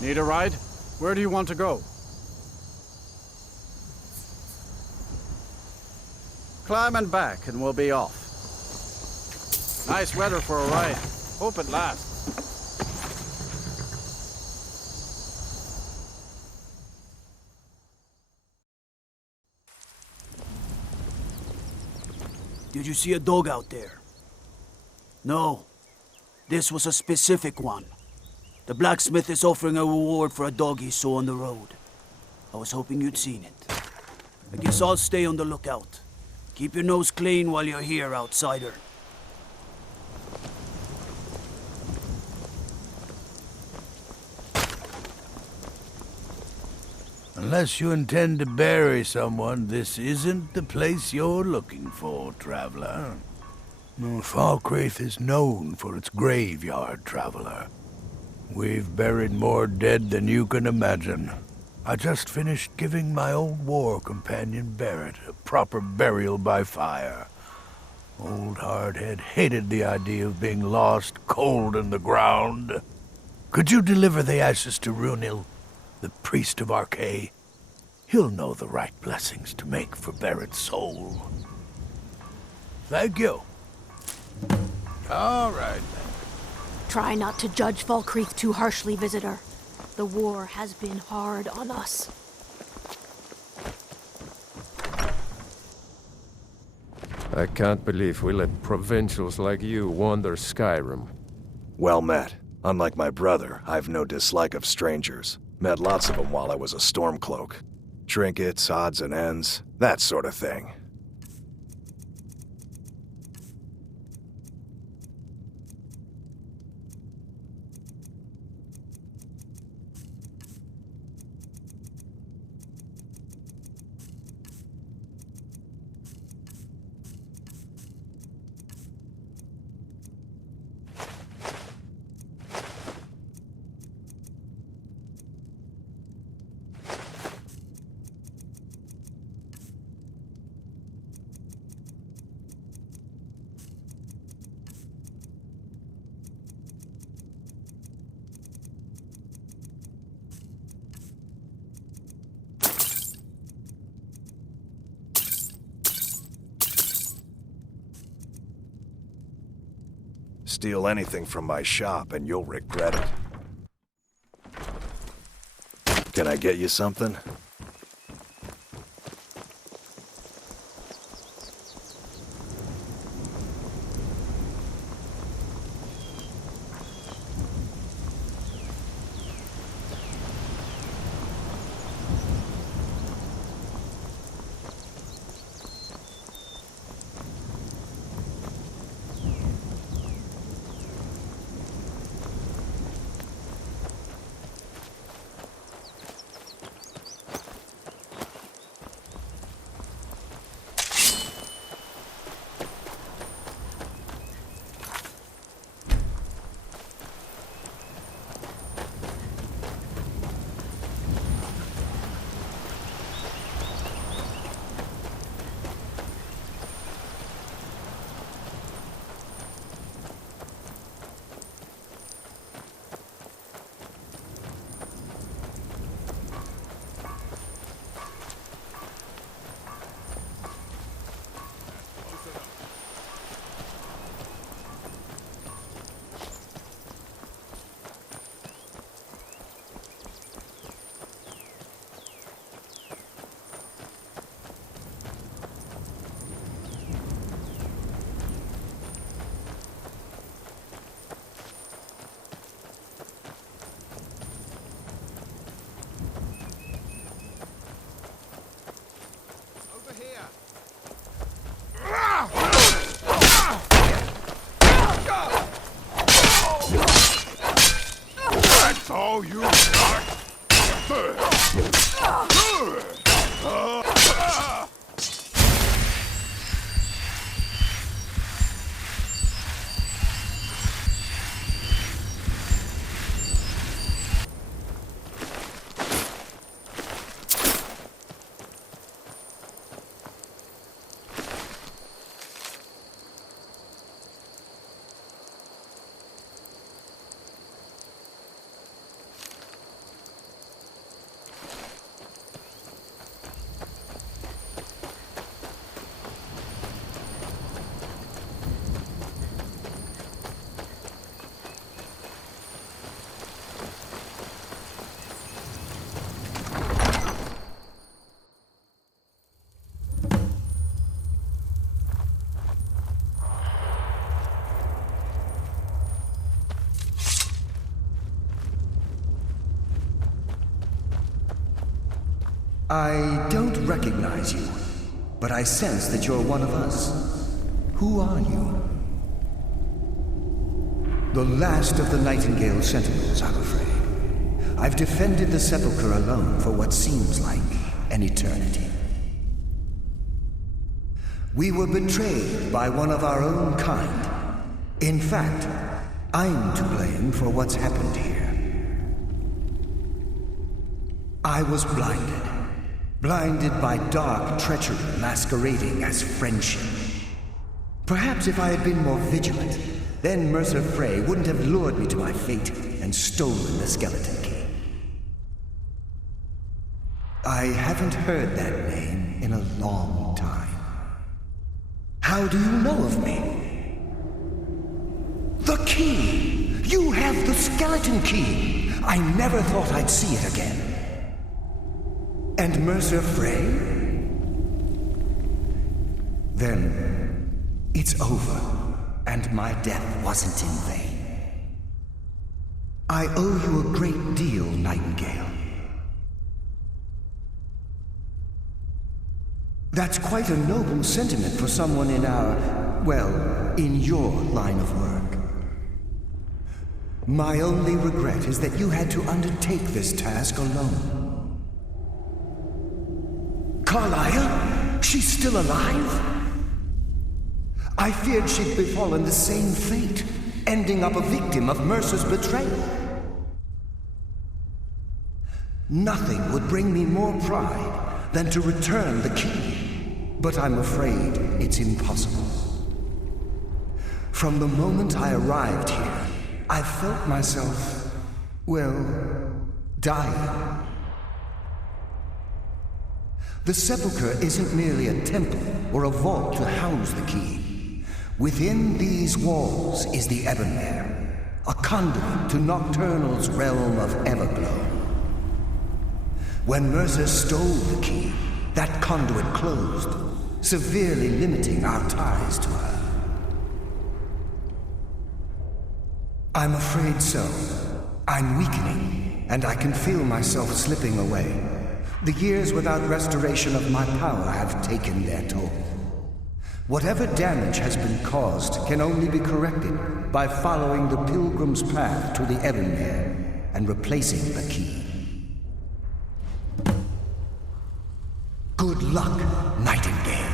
Need a ride? Where do you want to go? Climb and back and we'll be off. Nice weather for a ride. Hope it lasts. Did you see a dog out there? No. This was a specific one. The blacksmith is offering a reward for a dog he saw on the road. I was hoping you'd seen it. I guess I'll stay on the lookout. Keep your nose clean while you're here, outsider. Unless you intend to bury someone, this isn't the place you're looking for, traveler. Falkreath is known for its graveyard, traveler. We've buried more dead than you can imagine. I just finished giving my old war companion Barrett a proper burial by fire. Old Hardhead hated the idea of being lost cold in the ground. Could you deliver the ashes to Runil, the priest of Arkay? He'll know the right blessings to make for Barrett's soul. Thank you. All right, then. Try not to judge Falkreath too harshly, visitor. The war has been hard on us. I can't believe we let provincials like you wander Skyrim. Well met. Unlike my brother, I've no dislike of strangers. Met lots of them while I was a Stormcloak. Trinkets, odds and ends, that sort of thing. Steal anything from my shop and you'll regret it. Can I get you something? all you got? I don't recognize you, but I sense that you're one of us. Who are you? The last of the Nightingale Sentinels, I'm afraid. I've defended the Sepulchre alone for what seems like an eternity. We were betrayed by one of our own kind. In fact, I'm to blame for what's happened here. I was blinded. Blinded by dark treachery masquerading as friendship. Perhaps if I had been more vigilant, then Mercer Frey wouldn't have lured me to my fate and stolen the skeleton key. I haven't heard that name in a long time. How do you know of me? The key! You have the skeleton key! I never thought I'd see it again. And Mercer Frey? Then it's over, and my death wasn't in vain. I owe you a great deal, Nightingale. That's quite a noble sentiment for someone in our, well, in your line of work. My only regret is that you had to undertake this task alone. Carlyle? She's still alive? I feared she'd befallen the same fate, ending up a victim of Mercer's betrayal. Nothing would bring me more pride than to return the key, but I'm afraid it's impossible. From the moment I arrived here, I felt myself, well, dying. The Sepulchre isn't merely a temple or a vault to house the key. Within these walls is the Ebonmere, a conduit to Nocturnal's realm of Everglow. When Mercer stole the key, that conduit closed, severely limiting our ties to her. I'm afraid so. I'm weakening, and I can feel myself slipping away. The years without restoration of my power have taken their toll. Whatever damage has been caused can only be corrected by following the pilgrim's path to the Ebonmere and replacing the key. Good luck, Nightingale.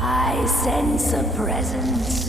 I sense a presence.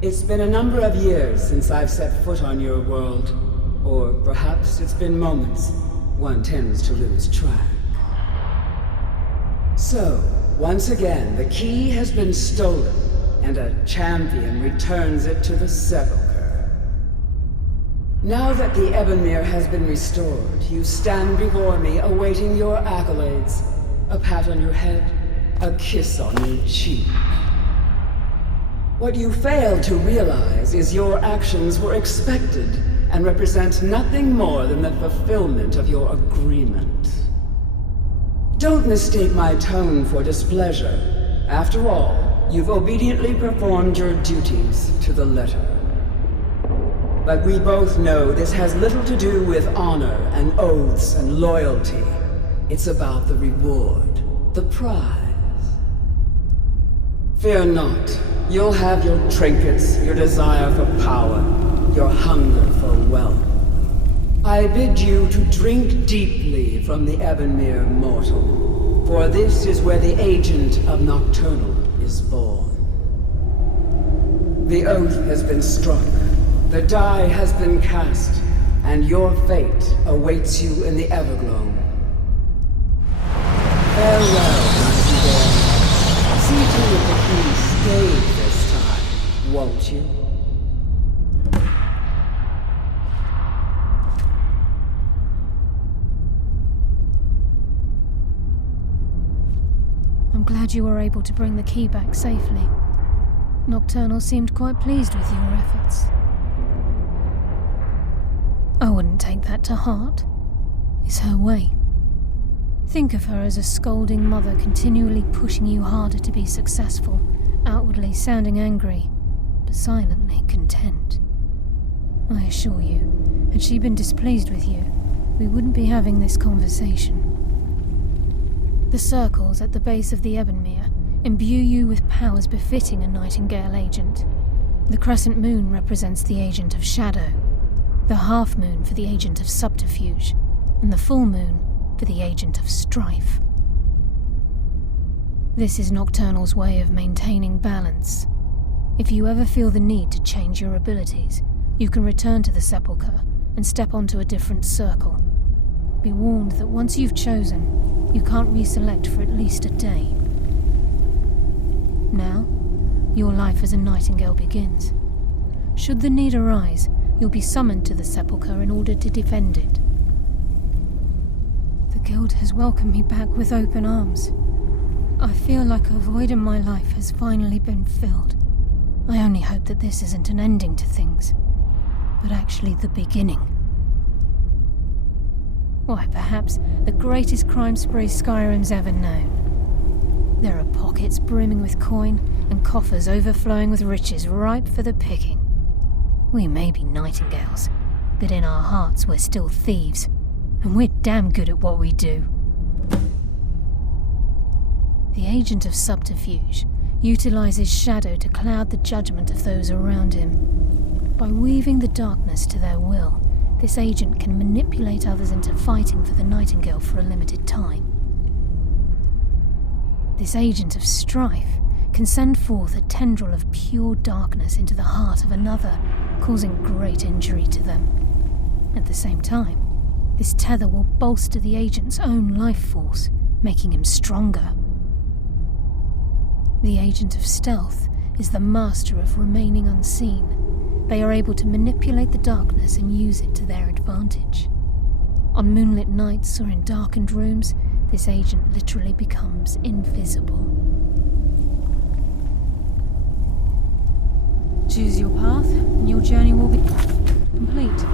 It's been a number of years since I've set foot on your world. Or perhaps it's been moments. One tends to lose track. So, once again, the key has been stolen, and a champion returns it to the sepulchre. Now that the Ebonmere has been restored, you stand before me awaiting your accolades. A pat on your head, a kiss on your cheek. What you fail to realize is your actions were expected and represent nothing more than the fulfillment of your agreement. Don't mistake my tone for displeasure. After all, you've obediently performed your duties to the letter. But we both know this has little to do with honor and oaths and loyalty. It's about the reward, the prize. Fear not. You'll have your trinkets, your desire for power, your hunger for wealth. I bid you to drink deeply from the Ebonmere mortal, for this is where the agent of Nocturnal is born. The oath has been struck, the die has been cast, and your fate awaits you in the Everglow. Farewell, Nightingale. See to it the key stays this time, won't you? I'm glad you were able to bring the key back safely. Nocturnal seemed quite pleased with your efforts. I wouldn't take that to heart. It's her way. Think of her as a scolding mother continually pushing you harder to be successful, outwardly sounding angry, but silently content. I assure you, had she been displeased with you, we wouldn't be having this conversation. The circles at the base of the Ebonmere imbue you with powers befitting a Nightingale agent. The crescent moon represents the agent of shadow, the half moon for the agent of subterfuge, and the full moon for the agent of strife. This is Nocturnal's way of maintaining balance. If you ever feel the need to change your abilities, you can return to the sepulchre and step onto a different circle. Be warned that once you've chosen, you can't reselect for at least a day. Now, your life as a Nightingale begins. Should the need arise, you'll be summoned to the sepulchre in order to defend it. The Guild has welcomed me back with open arms. I feel like a void in my life has finally been filled. I only hope that this isn't an ending to things, but actually the beginning. Why, perhaps the greatest crime spree Skyrim's ever known. There are pockets brimming with coin and coffers overflowing with riches ripe for the picking. We may be Nightingales, but in our hearts we're still thieves, and we're damn good at what we do. The agent of subterfuge utilizes shadow to cloud the judgment of those around him. By weaving the darkness to their will, this agent can manipulate others into fighting for the Nightingale for a limited time. This agent of strife can send forth a tendril of pure darkness into the heart of another, causing great injury to them. At the same time, this tether will bolster the agent's own life force, making him stronger. The agent of stealth is the master of remaining unseen. They are able to manipulate the darkness and use it to their advantage. On moonlit nights or in darkened rooms, this agent literally becomes invisible. Choose your path, and your journey will be complete.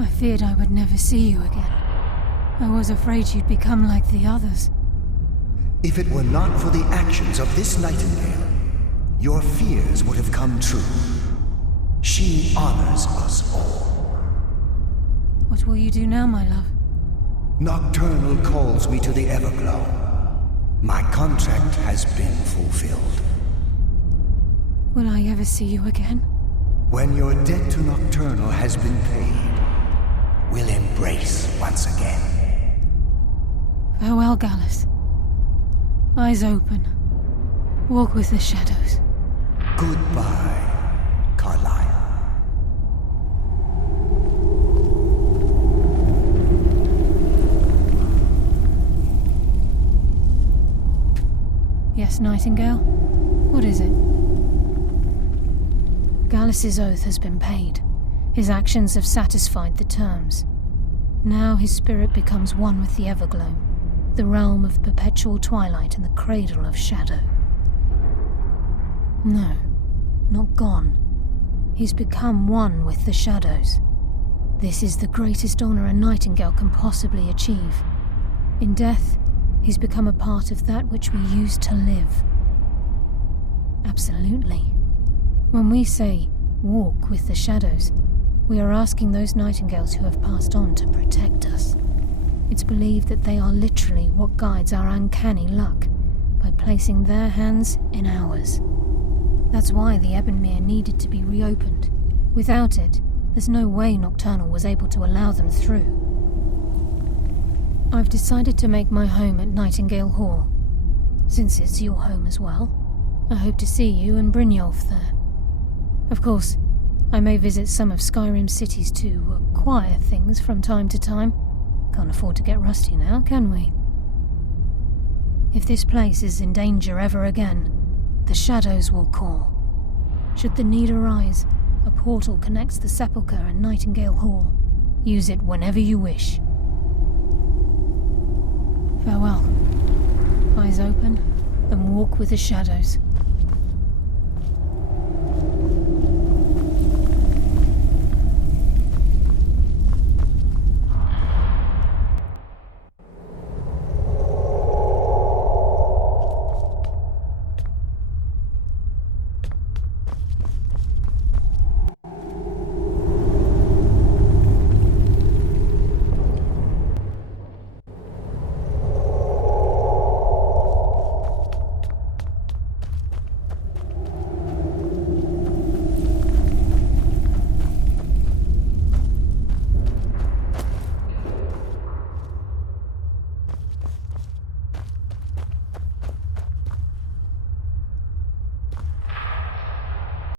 I feared I would never see you again. I was afraid you'd become like the others. If it were not for the actions of this Nightingale, your fears would have come true. She honors us all. What will you do now, my love? Nocturnal calls me to the Everglow. My contract has been fulfilled. Will I ever see you again? When your debt to Nocturnal has been paid, we'll embrace once again. Farewell, Gallus. Eyes open. Walk with the shadows. Goodbye, Carlyle. Yes, Nightingale? What is it? Gallus's oath has been paid. His actions have satisfied the terms. Now his spirit becomes one with the Everglow, the realm of perpetual twilight and the cradle of shadow. No, not gone. He's become one with the shadows. This is the greatest honor a Nightingale can possibly achieve. In death, he's become a part of that which we used to live. Absolutely. When we say, walk with the shadows, we are asking those Nightingales who have passed on to protect us. It's believed that they are literally what guides our uncanny luck, by placing their hands in ours. That's why the Ebonmere needed to be reopened. Without it, there's no way Nocturnal was able to allow them through. I've decided to make my home at Nightingale Hall. Since it's your home as well, I hope to see you and Brynjolf there. Of course, I may visit some of Skyrim's cities to acquire things from time to time. Can't afford to get rusty now, can we? If this place is in danger ever again, the shadows will call. Should the need arise, a portal connects the Sepulchre and Nightingale Hall. Use it whenever you wish. Farewell. Eyes open, and walk with the shadows.